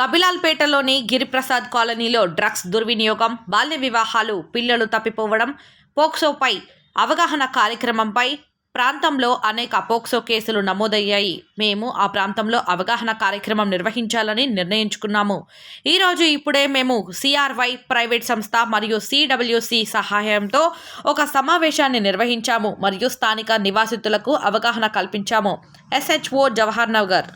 గబిలాల్పేటలోని గిరిప్రసాద్ కాలనీలో డ్రగ్స్ దుర్వినియోగం, బాల్య వివాహాలు, పిల్లలు తప్పిపోవడం, పోక్సోపై అవగాహన కార్యక్రమంపై ప్రాంతంలో అనేక పోక్సో కేసులు నమోదయ్యాయి. మేము ఆ ప్రాంతంలో అవగాహన కార్యక్రమం నిర్వహించాలని నిర్ణయించుకున్నాము. ఈరోజు ఇప్పుడే మేము సిఆర్వై ప్రైవేట్ సంస్థ మరియు సిడబ్ల్యూసి సహాయంతో ఒక సమావేశాన్ని నిర్వహించాము మరియు స్థానిక నివాసితులకు అవగాహన కల్పించాము. ఎస్హెచ్ఓ జవహర్ నగర్.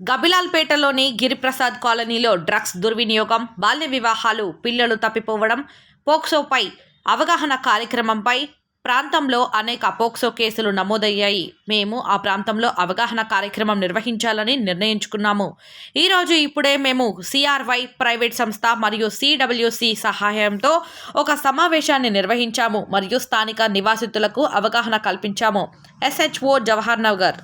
గబిలాల్పేటలోని గిరిప్రసాద్ కాలనీలో డ్రగ్స్ దుర్వినియోగం, బాల్య వివాహాలు, పిల్లలు తప్పిపోవడం, పోక్సోపై అవగాహన కార్యక్రమంపై ప్రాంతంలో అనేక పోక్సో కేసులు నమోదయ్యాయి. మేము ఆ ప్రాంతంలో అవగాహన కార్యక్రమం నిర్వహించాలని నిర్ణయించుకున్నాము. ఈరోజు ఇప్పుడే మేము సిఆర్వై ప్రైవేట్ సంస్థ మరియు సిడబ్ల్యూసి సహాయంతో ఒక సమావేశాన్ని నిర్వహించాము మరియు స్థానిక నివాసితులకు అవగాహన కల్పించాము. ఎస్హెచ్ఓ జవహర్ నగర్.